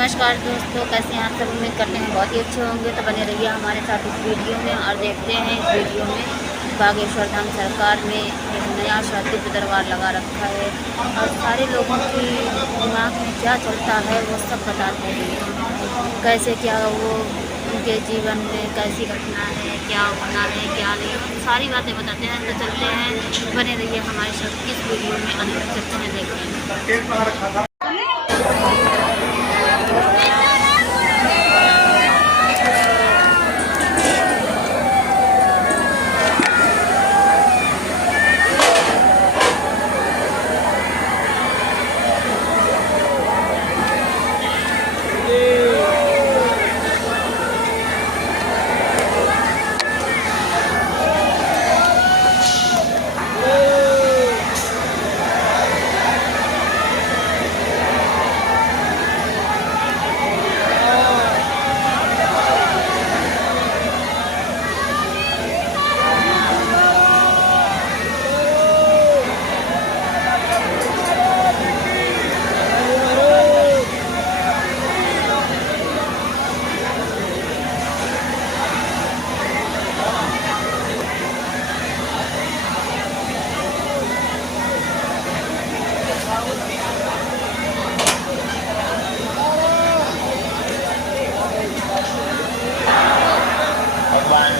नमस्कार दोस्तों, कैसे हैं आप सब। उम्मीद करते हैं बहुत ही अच्छे होंगे। तो बने रहिए हमारे साथ इस वीडियो में और देखते हैं इस वीडियो में बागेश्वर धाम सरकार में एक नया दिव्य दरबार लगा रखा है और सारे लोगों की दिमाग में क्या चलता है वो सब बताते हैं। कैसे क्या वो उनके जीवन में कैसी घटना है, क्या होना है क्या नहीं, सारी बातें बताते हैं। तो चलते हैं, बने रहिए हमारे साथ इस वीडियो में। अंदर चलते हैं, देखते हैं।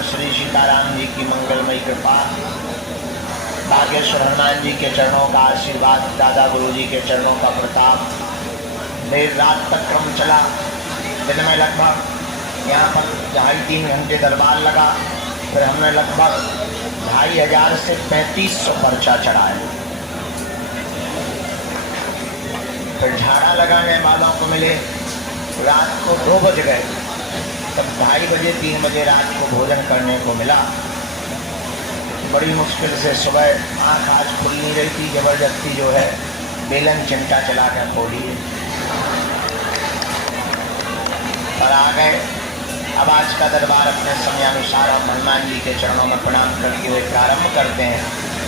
श्री सीताराम जी की मंगलमयी कृपा, बागेश्वर हनुमान जी के चरणों का आशीर्वाद, दादा गुरु जी के चरणों का प्रताप। देर रात तक क्रम चला। दिन में लगभग यहाँ पर 2.5-3 घंटे दरबार लगा। फिर हमने लगभग 2500 से 3500 पर्चा चढ़ाए। फिर झाड़ा लगाने वालों को मिले। रात को 2 बज गए, तब 2:30 बजे 3 बजे रात को भोजन करने को मिला। बड़ी मुश्किल से सुबह आँख आज खुल नहीं रही थी, जबरदस्ती जो है बेलन चिमटा चला कर खोली और आ गए। अब आज का दरबार अपने समयानुसार हम हनुमान जी के चरणों में प्रणाम करके हुए प्रारंभ करते हैं,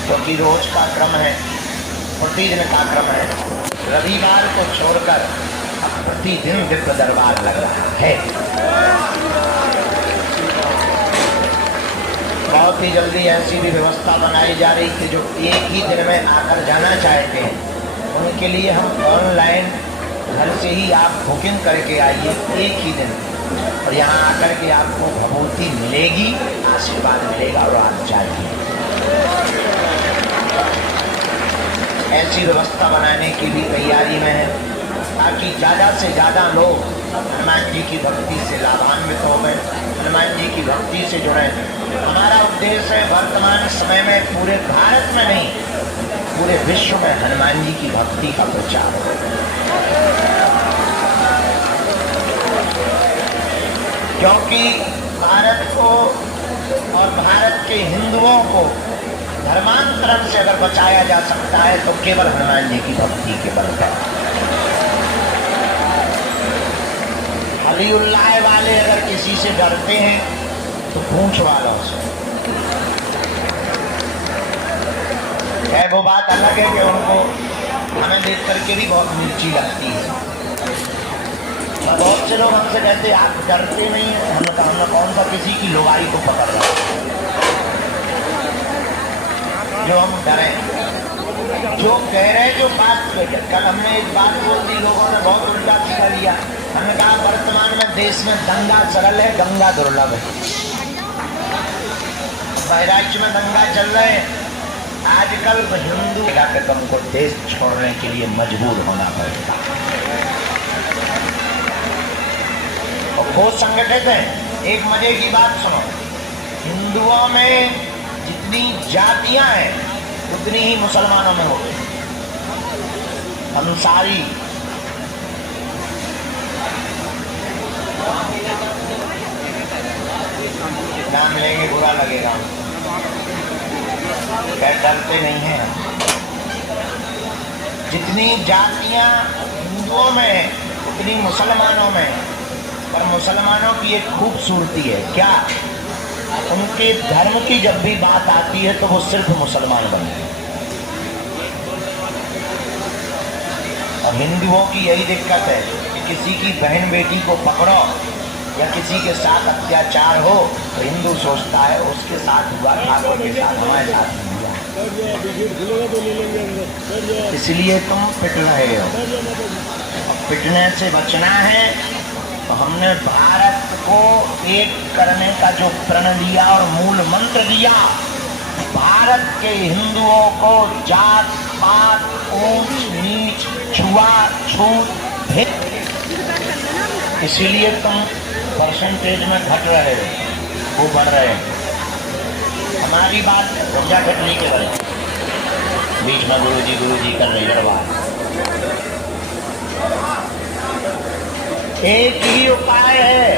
क्योंकि रोज का क्रम है, प्रतिदिन का क्रम है। रविवार को छोड़कर अब प्रतिदिन दिव्य दरबार लग रहा है। बहुत ही जल्दी ऐसी भी व्यवस्था बनाई जा रही कि जो एक ही दिन में आकर जाना चाहते हैं उनके लिए हम ऑनलाइन घर से ही आप बुकिंग करके आइए एक ही दिन, और यहाँ आकर के आपको भभूति मिलेगी, आशीर्वाद मिलेगा और आप जाइए। ऐसी व्यवस्था बनाने की भी तैयारी में है ताकि ज़्यादा से ज़्यादा लोग हनुमान जी की भक्ति से लाभान्वित हो गए, हनुमान जी की भक्ति से जुड़े। हमारा उद्देश्य है वर्तमान समय में पूरे भारत में नहीं, पूरे विश्व में हनुमान जी की भक्ति का प्रचार हो। क्योंकि भारत को और भारत के हिंदुओं को धर्मांतरण से अगर बचाया जा सकता है तो केवल हनुमान जी की भक्ति के बल पर। अली उल्लाह वाले अगर किसी से डरते हैं तो पूंछ वालों से। वो बात अलग है कि उनको हमें देख करके भी बहुत मिर्ची लगती है। बहुत से लोग हमसे कहते हैं आप डरते नहीं हैं। हमने कौन सा किसी की लोहाई को पकड़ रहा है जो हम डरें। जो कह रहे जो बात, कल हमने एक बात बोल दी, लोगों ने बहुत उल्टा सीखा लिया। हमने कहा वर्तमान में देश में दंगा सरल है, गंगा दुर्लभ है। बहराइच में दंगा चल रहे हैं। आजकल हिंदू के तुमको देश छोड़ने के लिए मजबूर होना पड़ेगा। और बहुत संगठित है। एक मजे की बात सुनो, हिंदुओं में जितनी जातियां हैं उतनी ही मुसलमानों में हो गई। अंसारी, नाम लेंगे बुरा लगेगा, क्या डरते नहीं हैं। जितनी जातियां हिंदुओं में उतनी मुसलमानों में। पर मुसलमानों की एक खूबसूरती है, क्या उनके धर्म की जब भी बात आती है तो वो सिर्फ मुसलमान बनते हैं। और हिंदुओं की यही दिक्कत है कि किसी की बहन बेटी को पकड़ो या किसी के साथ अत्याचार हो तो हिंदू सोचता है उसके साथ हुआ, ठाकुर के साथ, हमारे साथ नहीं हुआ। इसलिए तुम पिट रहे हो। पिटने से बचना है तो हमने भारत को एक करने का जो प्रण दिया और मूल मंत्र दिया, भारत के हिंदुओं को जात पात ऊंच नीच छुआछूत भेद, इसीलिए तुम परसेंटेज में घट रहे हो, वो बढ़ रहे हैं। हमारी बात गंजा घटने के बाद बीच में गुरुजी कर रही दरबार। एक ही उपाय है,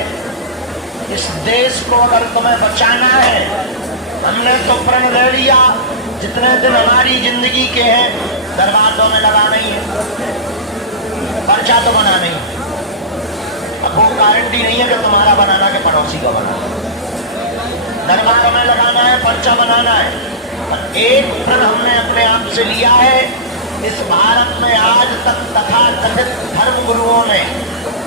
इस देश को अगर तुम्हें बचाना है, हमने तो प्रण ले लिया जितने दिन हमारी जिंदगी के हैं दरबारों में लगा नहीं है, पर्चा तो बना नहीं, अब वो गारंटी नहीं है कि तुम्हारा बनाना के पड़ोसी का बनाना। दरबारों में लगाना है, पर्चा बनाना है। पर एक प्रण हमने अपने आप से लिया है, इस भारत में आज तक तथाकथित धर्म गुरुओं ने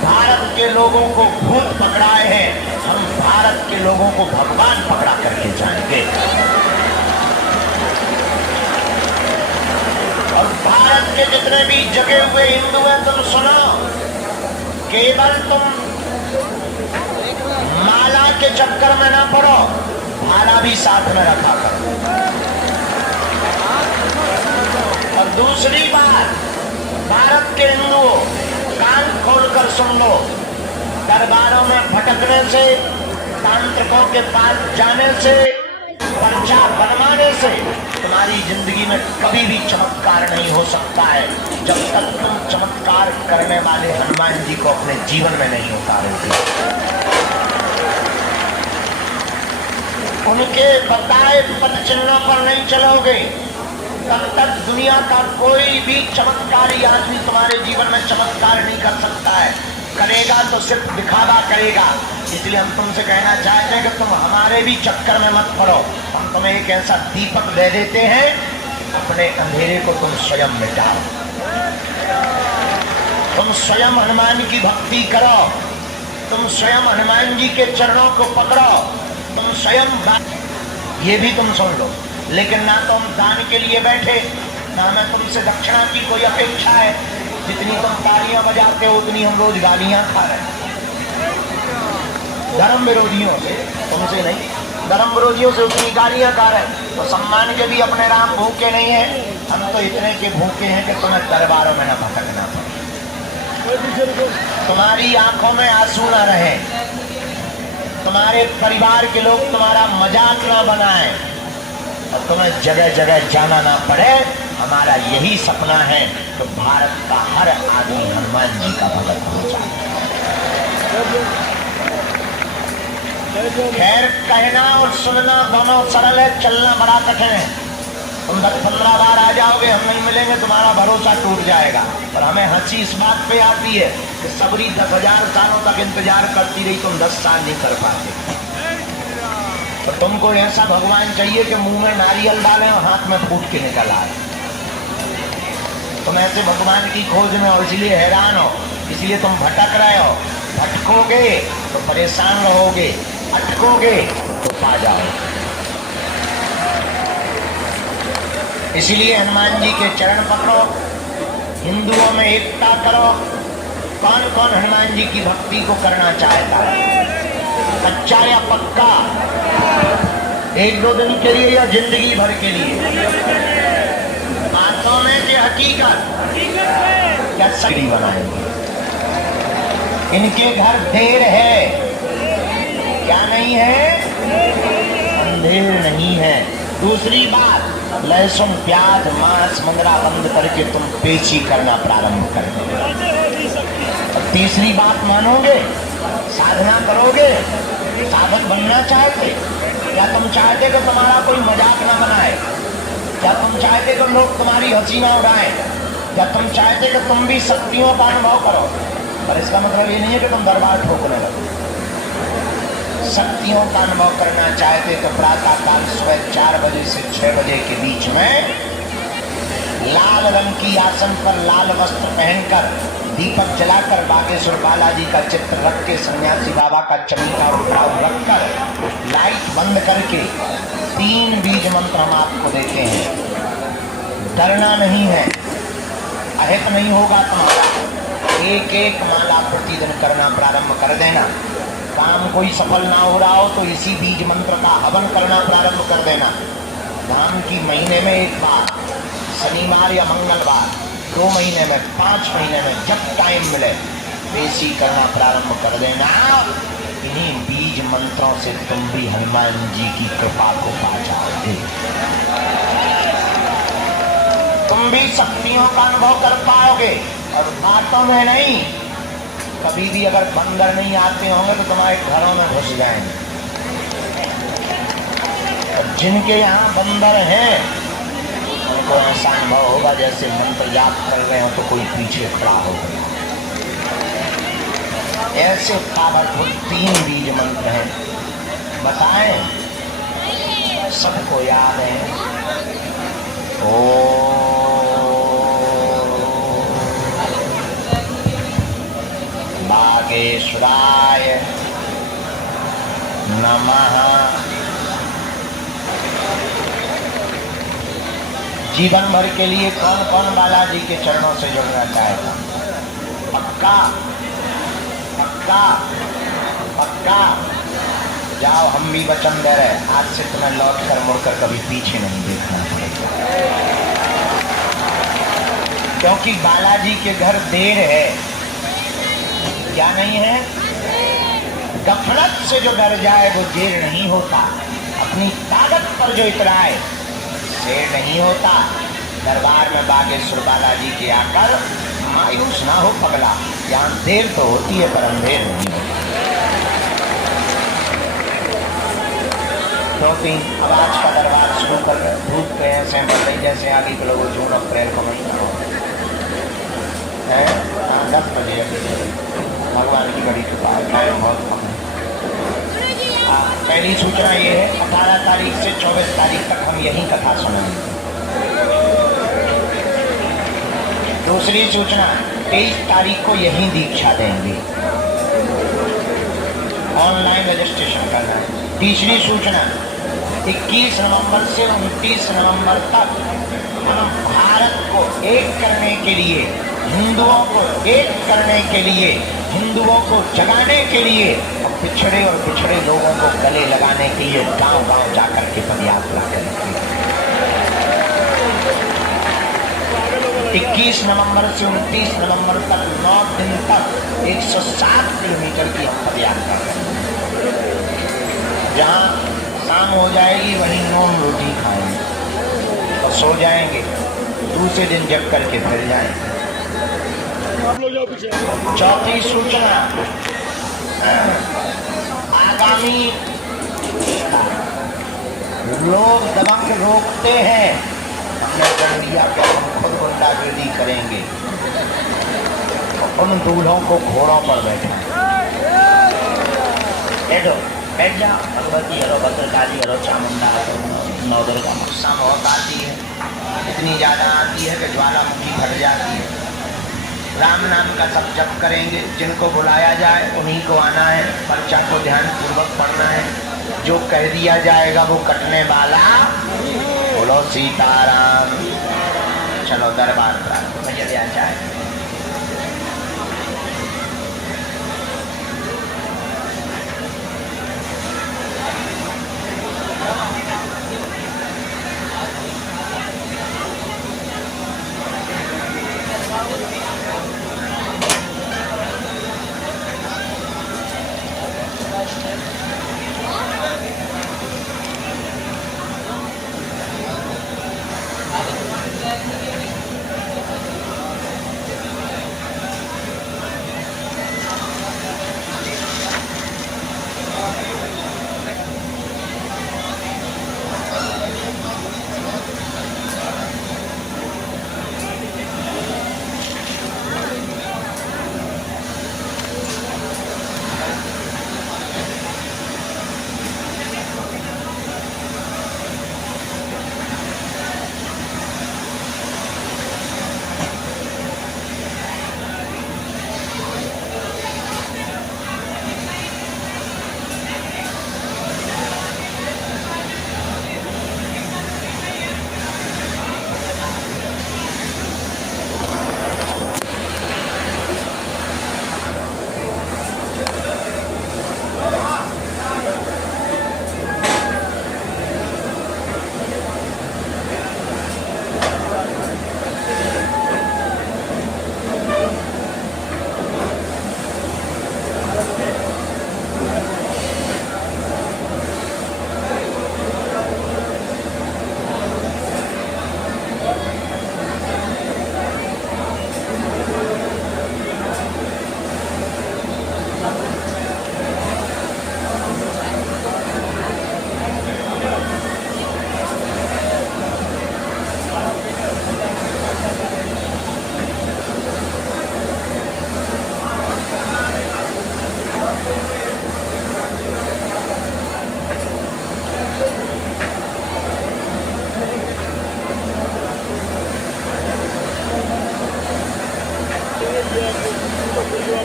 भारत के लोगों को भूत पकड़ाए हैं, हम भारत के लोगों को भगवान पकड़ा करके जाएंगे। और भारत के जितने भी जगे हुए हिंदू हैं, तुम सुनो, केवल तुम माला के चक्कर में ना पड़ो, भाला भी साथ में रखा करो। और दूसरी बात, भारत के हिंदुओं कान खोलकर सुन लो, दरबारों में भटकने से, तांत्रिकों के पास जाने से, पर्चा बनवाने से तुम्हारी जिंदगी में कभी भी चमत्कार नहीं हो सकता है, जब तक तुम चमत्कार करने वाले हनुमान जी को अपने जीवन में नहीं उतारोगे। उनके बताए पद चिन्हों पर नहीं चलोगे, तब तक दुनिया का कोई भी चमत्कारी आदमी तुम्हारे जीवन में चमत्कार नहीं कर सकता है। करेगा तो सिर्फ दिखावा करेगा। इसलिए हम तुमसे कहना चाहते हैं कि तुम हमारे भी चक्कर में मत पड़ो। हम तुम्हें एक ऐसा दीपक दे देते हैं, अपने अंधेरे को तुम स्वयं मिटाओ। तुम स्वयं हनुमान की भक्ति करो, तुम स्वयं हनुमान जी के चरणों को पकड़ो, तुम स्वयं, ये भी तुम सुन लो। लेकिन ना तो हम दान के लिए बैठे, ना हमें तुमसे दक्षिणा की कोई अपेक्षा है। जितनी तुम तालियां बजाते हो उतनी हम रोज गालियां खा रहे हैं, धर्म विरोधियों से, तुमसे नहीं, धर्म विरोधियों से उतनी गालियां खा रहे हैं। तो सम्मान के भी अपने राम भूखे नहीं है, हम तो इतने के भूखे हैं कि तुम्हें दरबारों में न भटकना पड़े, तुम्हारी आंखों में आंसू न रहे, तुम्हारे परिवार के लोग तुम्हारा मजाक ना बनाए और तुम्हें जगह जगह जाना ना पड़े। हमारा यही सपना है कि भारत का हर आदमी हनुमान जी का भगत हो जाए। खैर, कहना और सुनना दोनों सरल है, चलना बड़ा कठिन है। तुम 10-15 बार आ जाओगे, हम नहीं मिलेंगे, तुम्हारा भरोसा टूट जाएगा। पर हमें हंसी इस बात पे आती है कि सबरी 10,000 सालों तक इंतजार करती रही, तुम 10 साल नहीं कर पाते। तो तुमको ऐसा भगवान चाहिए कि मुंह में नारियल डालें और हाथ में फूट के निकल आए। तुम ऐसे भगवान की खोज में हो, इसलिए हैरान हो, इसलिए तुम भटक रहे हो। भटकोगे तो परेशान रहोगे, अटकोगे तो पा जाओगे। इसीलिए हनुमान जी के चरण पकड़ो, हिंदुओं में एकता करो। कौन कौन हनुमान जी की भक्ति को करना चाहता है, कच्चा या पक्का, 1-2 दिन के लिए या जिंदगी भर के लिए, बातों में कि हकीकत, क्या सही बनाएंगे। इनके घर देर है, क्या नहीं है, अंधेर नहीं है। दूसरी बात, लहसुन प्याज मांस मंगरा बंद करके तुम पेची करना प्रारंभ कर दो। तीसरी बात मानोगे, साधना करोगे, साधक बनना चाहते, क्या तुम चाहते कि तुम्हारा कोई मजाक ना बनाए, क्या तुम चाहते कि लोग तुम्हारी हंसी ना उड़ाएं, क्या तुम चाहते कि तुम भी शक्तियों का अनुभव करो। पर इसका मतलब ये नहीं है कि तुम दरबार ठोकने लगो। शक्तियों का अनुभव करना चाहते तो प्रातः काल सुबह 4 बजे से 6 बजे के बीच में लाल रंग की आसन पर लाल वस्त्र पहनकर दीपक जलाकर बागेश्वर बालाजी का चित्र रख के, सन्यासी बाबा का चमकीला उठाव रखकर, लाइट बंद करके 3 बीज मंत्र हम आपको देते हैं। डरना नहीं है, अहित नहीं होगा तुम्हारा। एक एक माला प्रतिदिन करना प्रारंभ कर देना। काम कोई सफल ना हो रहा हो तो इसी बीज मंत्र का हवन करना प्रारंभ कर देना। धाम की महीने में एक बार, शनिवार या मंगलवार, 2 महीने में, 5 महीने में, जब टाइम मिले बेसी करना प्रारंभ कर देना। इन्हीं बीज मंत्रों से तुम भी हनुमान जी की कृपा को पा जाओगे। तुम भी शक्तियों का अनुभव कर पाओगे और बातों में नहीं। कभी भी अगर बंदर नहीं आते होंगे तो तुम्हारे घरों में घुस जाएंगे। और जिनके यहाँ बंदर हैं उनको ऐसा अनुभव होगा जैसे मंत्र जाप कर रहे हो तो कोई पीछे खड़ा हो गया। ऐसे पावरफुल 3 बीज मंत्र हैं, बताएं सबको याद है। ओ बागेश्वराय नमः। जीवन भर के लिए कौन कौन बालाजी के चरणों से जुड़ना चाहेगा? पक्का पक्का पक्का? जाओ, हम भी वचन दे रहे, आज से तुम्हें लौट कर मुड़कर कभी पीछे नहीं देखना पड़ेगा। क्योंकि बालाजी के घर देर है, क्या नहीं है? गफलत से जो डर जाए वो देर नहीं होता। अपनी ताकत पर जो इतराए देर नहीं होता। दरबार में बागेश्वर बालाजी के आकर मायूस ना हो पगला, यहाँ देर तो होती है पर अंधेर नहीं होती। क्योंकि अब आज का दरबार शुरू कर धूप पे ऐसे बढ़ रही जैसे आगे के लोग जून अप्रैल को महीना हो है। 10 बजे भगवान की बड़ी कृपा है, बहुत कम है। पहली सूचना ये है, 18 तारीख से 24 तारीख तक हम यही कथा सुनेंगे। दूसरी सूचना, 23 तारीख को यही दीक्षा देंगे, ऑनलाइन रजिस्ट्रेशन करना है। तीसरी सूचना, 21 नवंबर से 29 नवंबर तक हम भारत को एक करने के लिए, हिंदुओं को एक करने के लिए, हिंदुओं को जगाने के लिए और पिछड़े लोगों को गले लगाने के लिए गांव-गांव जाकर के पदयात्रा करेंगे। 21 नवंबर से 29 नवंबर तक 9 दिन तक 107 किलोमीटर की पदयात्रा करेंगे। जहाँ शाम हो जाएगी वहीं नॉन रोटी खाएंगे और सो जाएंगे, दूसरे दिन जग करके फिर जाएंगे। चौथी सूचना, आगामी लोग दबंग रोकते हैं, हमने कर दिया कि हम खुद गुंडागर्दी करेंगे, उन दूल्हों को घोड़ों पर बैठा बैठ जाओ। भगवती हरो, भद्रकाली हरो, चामुंडा हरो, नवदुर्गा। गुस्सा बहुत आती है, इतनी ज़्यादा आती है कि ज्वालामुखी फट जाती है। राम नाम का सब जप करेंगे, जिनको बुलाया जाए उन्हीं को आना है, पर्चा को ध्यान पूर्वक पढ़ना है। जो कह दिया जाएगा वो कटने वाला। बोलो सीताराम। चलो दरबार प्राप्त भैया जाए।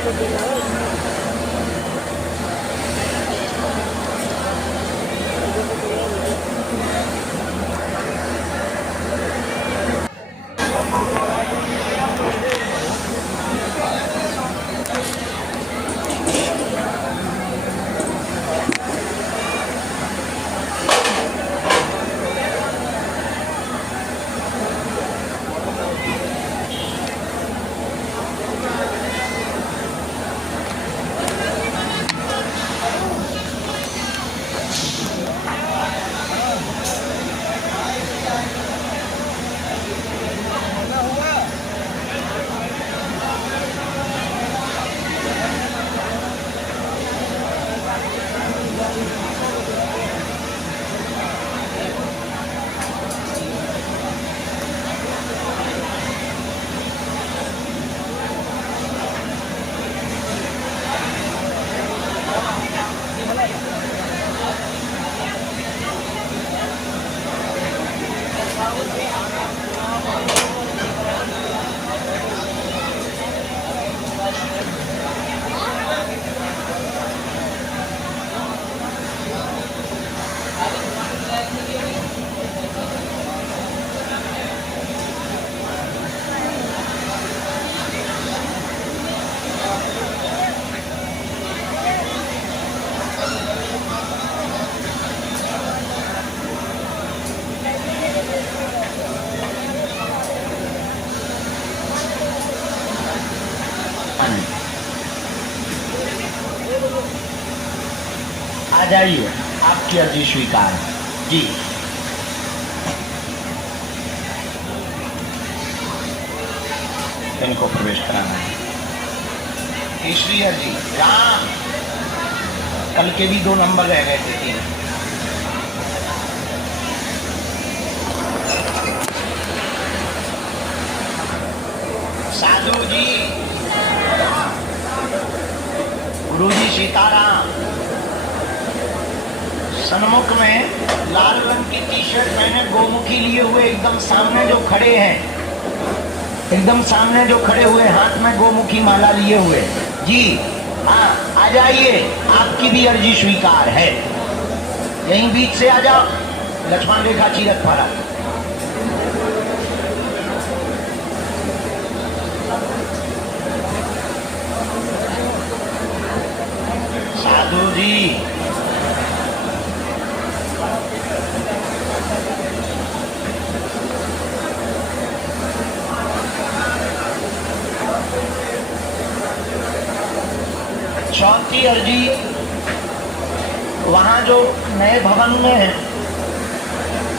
आ जाइए, आपकी अर्जी स्वीकार जी। इनको प्रवेश कराना है। तीसरी अर्जी राम, कल के भी 2 नंबर रह गए थे 3। साधु जी, गुरु जी सीताराम, सन्मुख में लाल रंग की टी-शर्ट पहने गोमुखी लिए हुए एकदम सामने जो खड़े हैं, एकदम सामने जो खड़े हुए, हाथ में गोमुखी माला लिए हुए जी, हाँ आ जाइए, आपकी भी अर्जी स्वीकार है। यहीं बीच से आ जाओ, लक्ष्मण रेखा चीरत फरा। साधु जी, चौथी अर्जी, वहां जो नए भवन में है,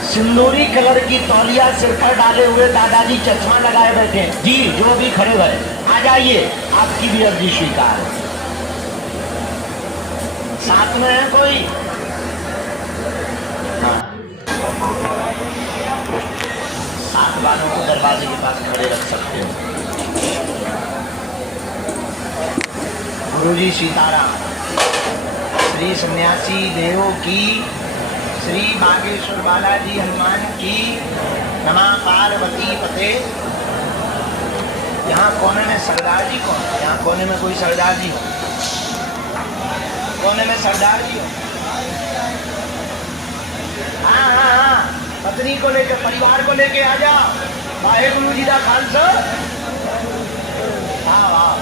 सिंदूरी कलर की तौलिया सिर पर डाले हुए दादाजी चश्मा लगाए बैठे हैं जी, जो भी खड़े हुए आ जाइए, आपकी भी अर्जी स्वीकार है। साथ में है कोई? हाँ, 7 वालों को दरवाजे के पास खड़े रख सकते हो। गुरुजी सीताराम, श्री सन्यासी देव की, श्री बागेश्वर बालाजी हनुमान की, नमः पार्वती पते। यहाँ कोने में सरदार जी कौन? यहाँ कोने में कोई सरदार जी हो? कोने में सरदार जी हो? हाँ हाँ हाँ, पत्नी को लेकर, परिवार को लेके आ जाओ। वाहेगुरु जी का खालसा। हाँ वाह,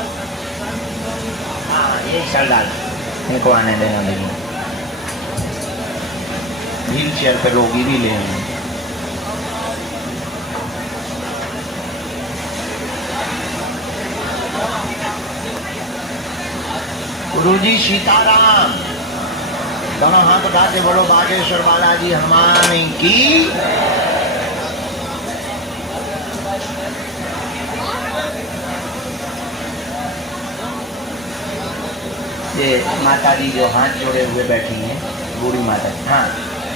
हाँ एक सरदार, इनको आने देना। लेकिन व्हील चेयर पे रोगी भी ले आए। गुरुजी सीताराम, दोनों हाथ उठा के बोलो बागेश्वर बालाजी हनुमान की। ये माता जी जो हाथ जोड़े हुए बैठी हैं, बूढ़ी माता जी, हाँ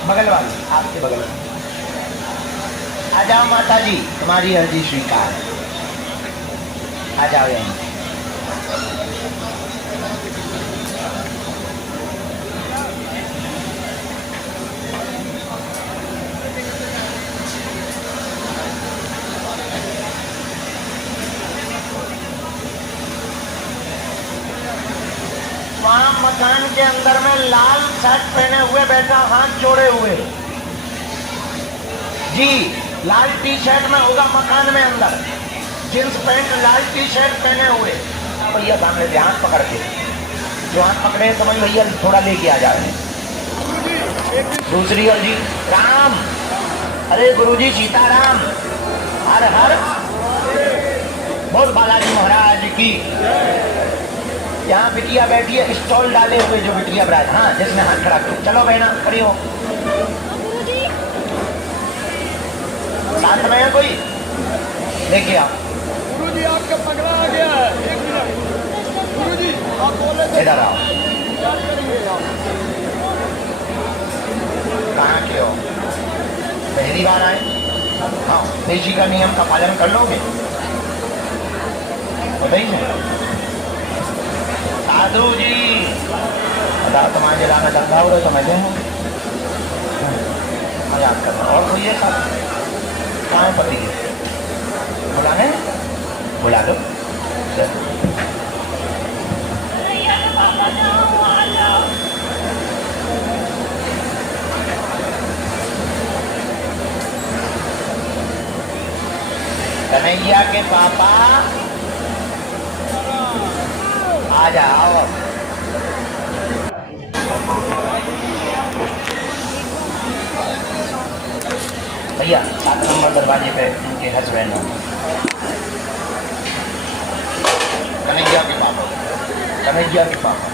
बगल वाली, आपके बगल वाली, आ जाओ माता जी, तुम्हारी अर्जी स्वीकार, आ जाओ यहीं। वहां मकान के अंदर में लाल शर्ट पहने हुए बैठा, हाथ जोड़े हुए। जी, लाल टी शर्ट में होगा मकान में अंदर, जींस पैंट लाल टी शर्ट पहने हुए भैया सामने से हाथ पकड़ के, जो हाथ पकड़े तो भाई भैया थोड़ा लेके आ जाए। दूसरी ओर जी राम, अरे गुरुजी सीताराम, हर हर बोल बालाजी महाराज की। यहाँ बिटिया बैठी है, स्टॉल डाले हुए जो बिटिया ब्राज, हाँ जिसने हाथ खड़ा किया। चलो बहना खड़ी हो, साथ में है कोई, लेके आओ। गुरुजी आपका पगला आ गया है, एक मिनट। गुरुजी आप बोले थे इधर आओ। इंतजार करेंगे आप। कहाँ के हो? पहली बार आए? हाँ, देशी का नियम का पालन कर लोगे? बताइए साधु जी, बताओ तुम्हारे जिला में दंगा हो रहा समझे हो? मजाक करना। और कोई है साथ? कहाँ है पति के? बुलाने? बुला लो। कन्हैया के पापा आ जाओ। भैया 7 नंबर दरवाजे पे उनके हस्बैंड हो, कन्हैया के पापा, कन्हैया के पापा।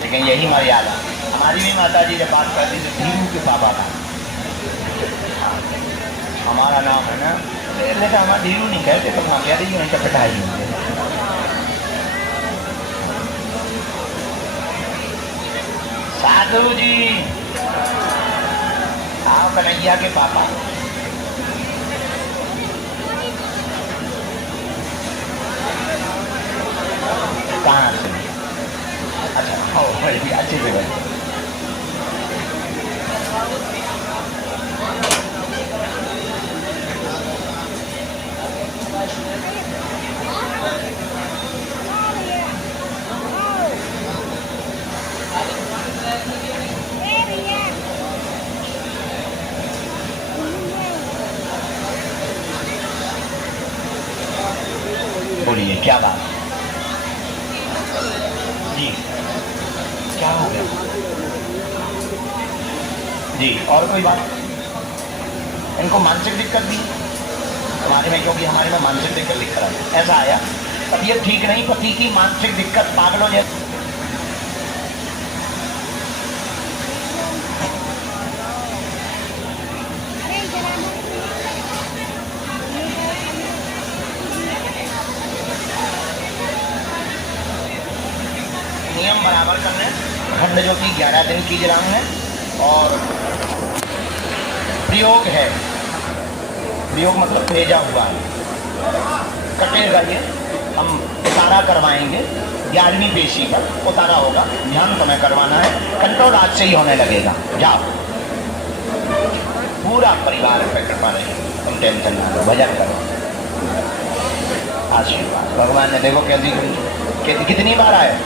लेकिन यही मर्यादा हमारी भी माता जी जब बात करती थी धीरू के पापा था। हाँ, हमारा नाम है ना, लेकिन हमारा धीरू नहीं कहते तो हम कह दीजिए उनका पिटाई होंगे। साधु जी आओ, कन्हैया के पापा। कहाँ से? अच्छा आओ, बड़ी अच्छी जगह। बोलिए क्या बात जी, क्या हो गया जी? और कोई बात? इनको मानसिक दिक्कत भी हमारे में, क्योंकि हमारे में मानसिक दिक्कत लिख रहा है। ऐसा आया तबीयत ठीक नहीं, पति की मानसिक दिक्कत, पागलों जैसे। नियम बराबर करने, खंड जो कि 11 दिन की जलाऊं है, और प्रयोग है, प्रयोग मतलब भेजा हुआ है, कटेगा ये, हम उतारा करवाएंगे 11वीं पेशी का उतारा होगा, ध्यान समय करवाना है, कंट्रोल आज से ही होने लगेगा। जाओ, पूरा परिवार पे कृपा रहे, तुम टेंशन ना लो, भजन करो, आशीर्वाद भगवान ने देखो कैसी कितनी बार आए,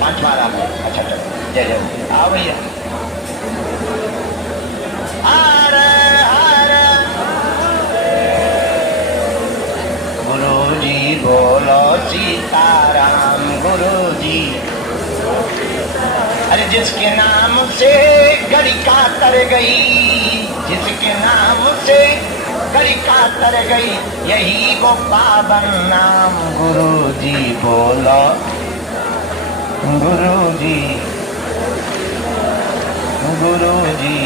5 बार आ गए। अच्छा चलो, जय जय, आओ भैया। हर हर गुरुजी बोलो सीताराम, गुरुजी। अरे जिसके नाम से घड़ी का तर गई, जिसके नाम से घड़ी का तर गई, यही वो पावन नाम, गुरुजी बोलो, गुरुजी, गुरुजी।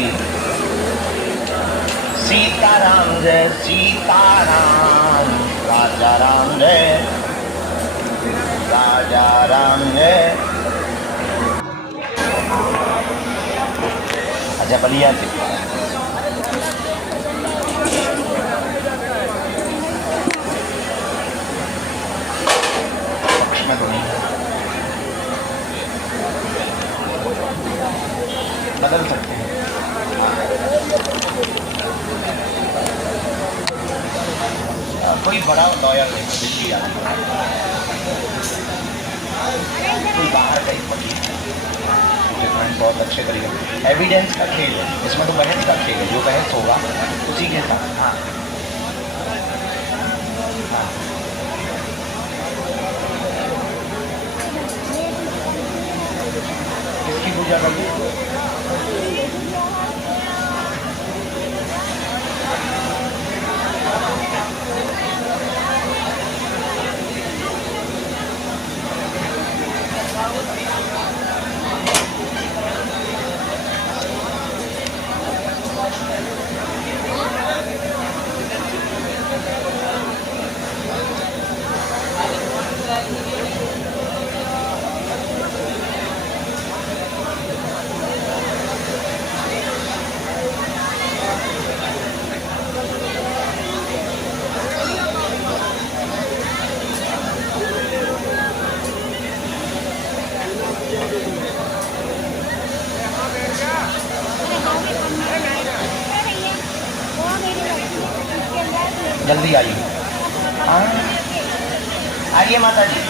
सीताराम जय सीताराम, राजा राम जय, राजा राम जय। अच्छा बलिया के पक्ष में तो नहीं, बदल सकते हैं। कोई बड़ा लॉयर नहीं दिल्ली आ कोई बाहर का ही वकील डिफरेंट बहुत अच्छे तरीके एविडेंस का खेल है इसमें तो बहस का खेल है जो बहस होगा उसी के साथ हाँ किसकी पूजा करनी जल्दी आइए हाँ आइए माता जी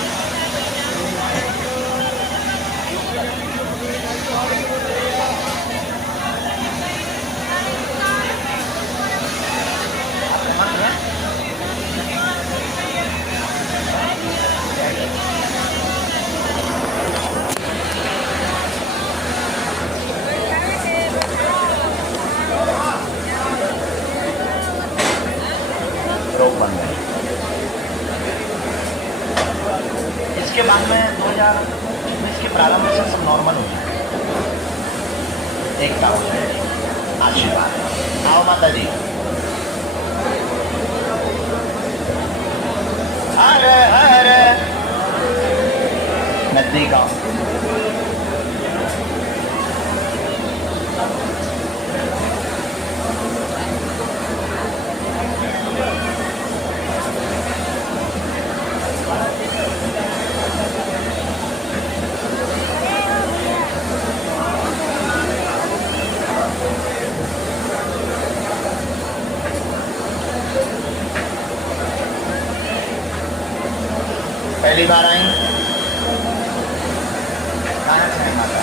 रोग बन गए इसके बाद में 2019 के प्रारंभ से सब नॉर्मल हो गया एकता हो जाए आशीर्वाद आओ माता जी हर हर नजदीक आओ पहली बार आई कहाँ से है माता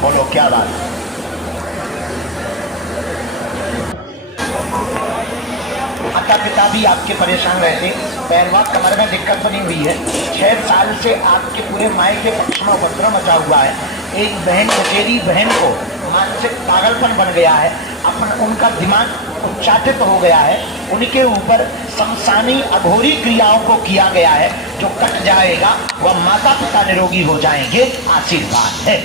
बोलो क्या बात माता पिता भी आपके परेशान रहते पैरवा कमर में दिक्कत बनी हुई है 6 साल से आपके पूरे माई के पक्ष में उपद्रव मचा हुआ है एक बहन चचेरी बहन को मानसिक पागलपन बन गया है अपन उनका दिमाग उच्चाटित हो गया है उनके ऊपर शमशानी अघोरी क्रियाओं को किया गया है जो कट जाएगा वह माता पिता निरोगी हो जाएंगे आशीर्वाद है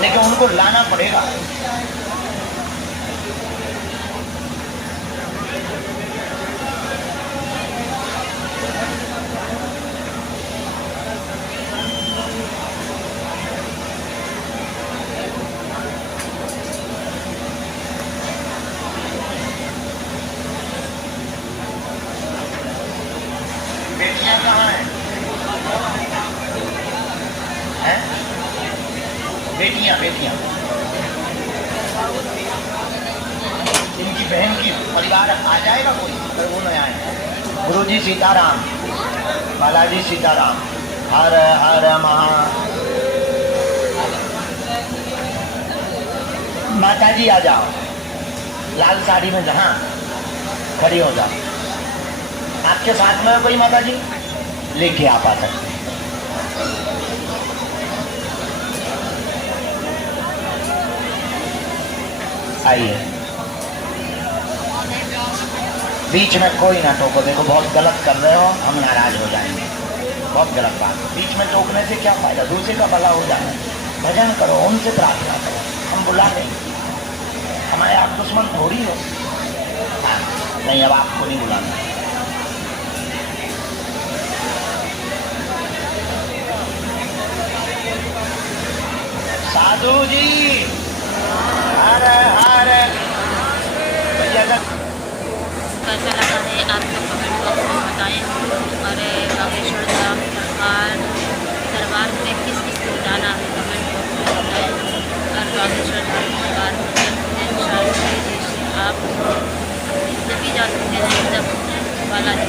लेकिन उनको लाना पड़ेगा बेटियां कहाँ हैं? हैं? बेटियां बेटियां इनकी बहन की परिवार आ जाएगा कोई अगर वो नहीं आए गुरुजी सीताराम बालाजी सीताराम हर हर महा माता जी आ जाओ लाल साड़ी में जहाँ खड़ी हो जाओ आपके साथ में कोई माता जी लेके आप आ सकते हैं आइए बीच में कोई ना टोको देखो बहुत गलत कर रहे हो हम नाराज हो जाएंगे बहुत गलत बात बीच में टोकने से क्या फायदा दूसरे का भला हो जाए भजन करो उनसे प्रार्थना करो हम बुला लेंगे हमारे आप दुश्मन थोड़ी हो हाँ, नहीं अब आपको नहीं बुलाना साधु जी हर हर भैया कैसा लगा है आप लोग कमेंट बॉक्स में बताएं और बागेश्वर धाम सरकार दरबार हैं जब बालाजी